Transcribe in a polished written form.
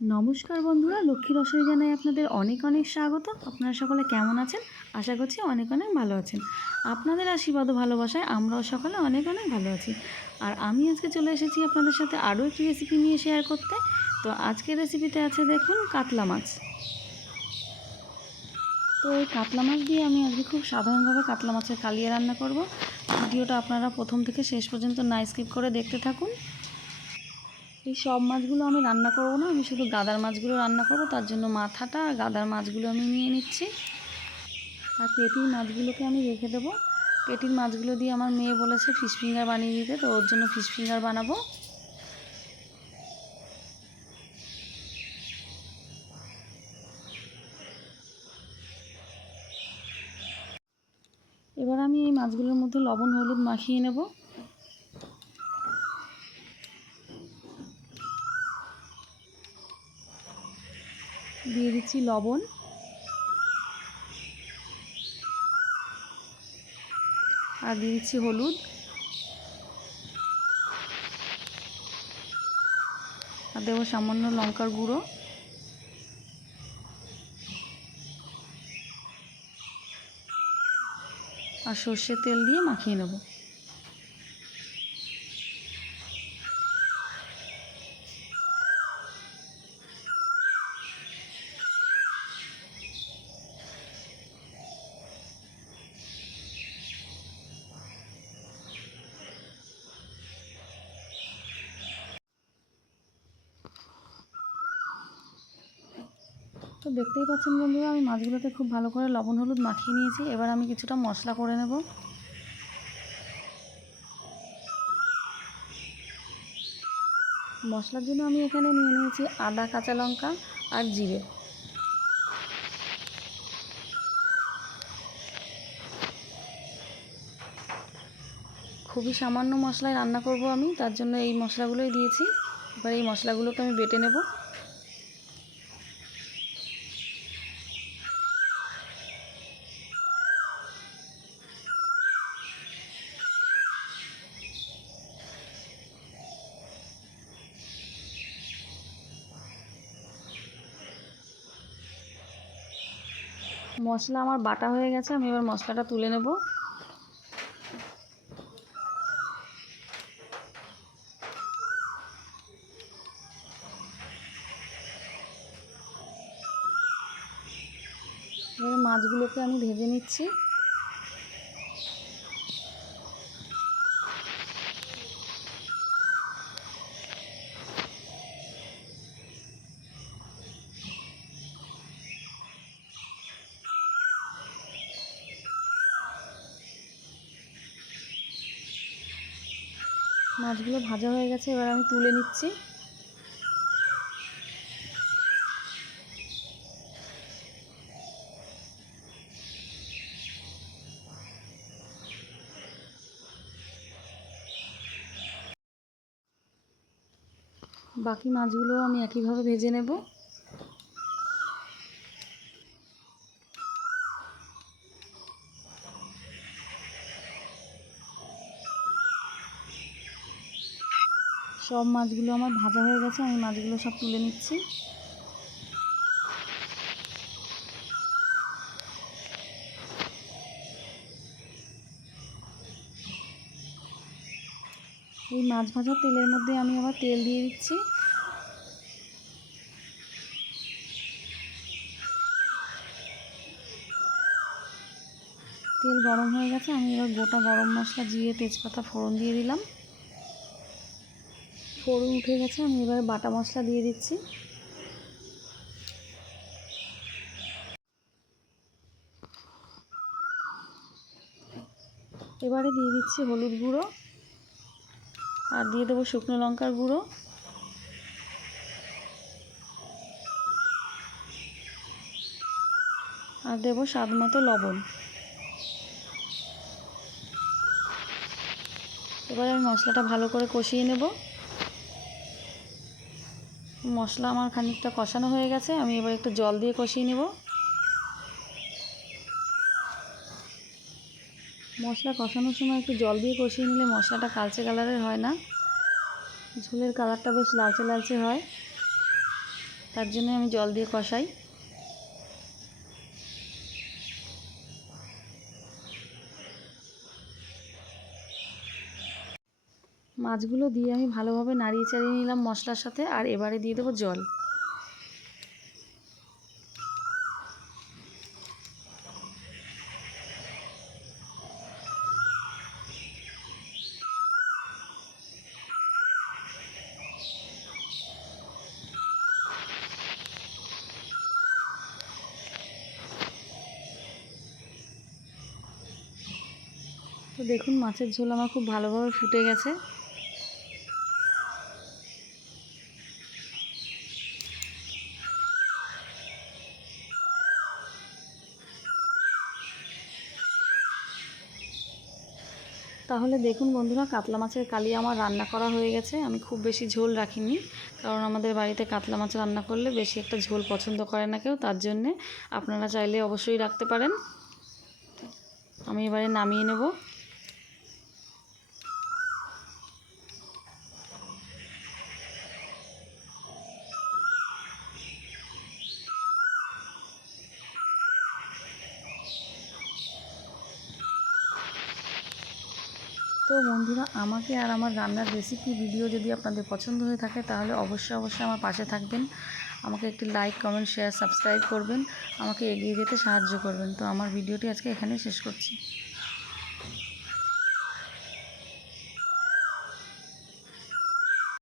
নমস্কার বন্ধুরা, লক্ষ্মী রসই জানাই আপনাদের অনেক অনেক স্বাগত। আপনারা সকলে কেমন আছেন? আশা করছি অনেক অনেক ভালো আছেন। আপনাদের আশীর্বাদ ও ভালোবাসায় আমরাও সকলে অনেক অনেক ভালো আছি। আর আমি আজকে চলে এসেছি আপনাদের সাথে আরও একটি রেসিপি নিয়ে শেয়ার করতে। তো আজকের রেসিপিতে আছে দেখুন কাতলা মাছ। তো এই কাতলা মাছ দিয়ে আমি আজকে খুব সাধারণভাবে কাতলা মাছের কালিয়া রান্না করব। ভিডিওটা আপনারা প্রথম থেকে শেষ পর্যন্ত না স্কিপ করে দেখতে থাকুন। এই সব মাছগুলো আমি রান্না করব না, আমি শুধু গাদার মাছগুলো রান্না করব। তার জন্য মাথাটা আর গাদার মাছগুলো আমি নিয়ে নিচ্ছি। আর পেটির মাছগুলোকে আমি রেখে দেবো। পেটির মাছগুলো দিয়ে আমার মেয়ে বলেছে ফিশ ফিঙ্গার বানিয়ে দিতে, তো ওর জন্য ফিশ ফিঙ্গার বানাবো। এবার আমি এই মাছগুলোর মধ্যে লবণ হলুদ মাখিয়ে নেব। দিয়ে দিচ্ছি লবণ, আর দিয়ে দিচ্ছি হলুদ, আর দেবো সামান্য লঙ্কার গুঁড়ো, আর সর্ষের তেল দিয়ে মাখিয়ে নেব। তো দেখতেই পাচ্ছেন বন্ধুরা, আমি মাছগুলোতে খুব ভালো করে লবণ হলুদ মাখিয়ে নিয়েছি। এবার আমি কিছুটা মশলা করে নেব। মশলার জন্য আমি এখানে নিয়ে নিয়েছি আদা, কাঁচা লঙ্কা আর জিরে। খুবই সামান্য মশলায় রান্না করব আমি, তার জন্য এই মশলাগুলোই দিয়েছি। এবার এই মশলাগুলোকে আমি বেটে নেব। মশলা আমার বাটা হয়ে গেছে, আমি এবার মশলাটা তুলে নেব। এবার মাছগুলোকে আমি ভেজে নিচ্ছি। মাছগুলো ভাজা হয়ে গেছে, এবার আমি তুলে নিচ্ছি। বাকি মাছগুলো আমি একইভাবে ভেজে নেব। সব মাছগুলো আমার ভাজা হয়ে গেছে, আমি মাছগুলো সব তুলে নিচ্ছি। এই মাছ ভাজা তেলের মধ্যে আমি আবার তেল দিয়ে দিচ্ছি। তেল গরম হয়ে গেছে, আমি এবার গোটা গরম মশলা, জিরে, তেজপাতা ফোড়ন দিয়ে দিলাম। ফোড়ন উঠে গেছে, আমি এবার বাটা মশলা দিয়ে দিচ্ছি। এবারে দিয়ে দিচ্ছি হলুদ গুঁড়ো, আর দিয়ে দেবো শুকনো লঙ্কার গুঁড়ো, আর দেবো স্বাদ মতো লবণ। এবার আমি মশলাটা ভালো করে কষিয়ে নেব। মশলা আমার খানিকটা কষানো হয়ে গেছে, আমি এবার একটু জল দিয়ে কষিয়ে নেব। মশলা কষানোর সময় একটু জল দিয়ে কষিয়ে নিলে মশলাটা কালচে কালারের হয় না, ঝোলের কালারটা বেশ লালচে লালচে হয়। তার জন্য আমি জল দিয়ে কষাই। মাছগুলো দিয়ে আমি ভালোভাবে নাড়িয়ে চাড়িয়ে নিলাম মশলার সাথে, আর এবারে দিয়ে দেবো জল। তো দেখুন মাছের ঝোল আমার খুব ভালোভাবে ফুটে গেছে। তাহলে দেখুন বন্ধুরা, কাতলা মাছের কালিয়া আমার রান্না করা হয়ে গেছে। আমি খুব বেশি ঝোল রাখিনি, কারণ আমাদের বাড়িতে কাতলা মাছ রান্না করলে বেশি একটা ঝোল পছন্দ করে না কেউ, তার জন্যে আপনারা চাইলে অবশ্যই রাখতে পারেন। আমি এবারে নামিয়ে নেব। তো বন্ধুরা, আমাকে আর আমার রান্নার রেসিপি ভিডিও যদি আপনাদের পছন্দ হয়ে থাকে তাহলে অবশ্যই আমার পাশে থাকবেন। আমাকে একটি লাইক, কমেন্ট, শেয়ার, সাবস্ক্রাইব করবেন। আমাকে এগিয়ে যেতে সাহায্য করবেন। তো আমার ভিডিওটি আজকে এখানেই শেষ করছি।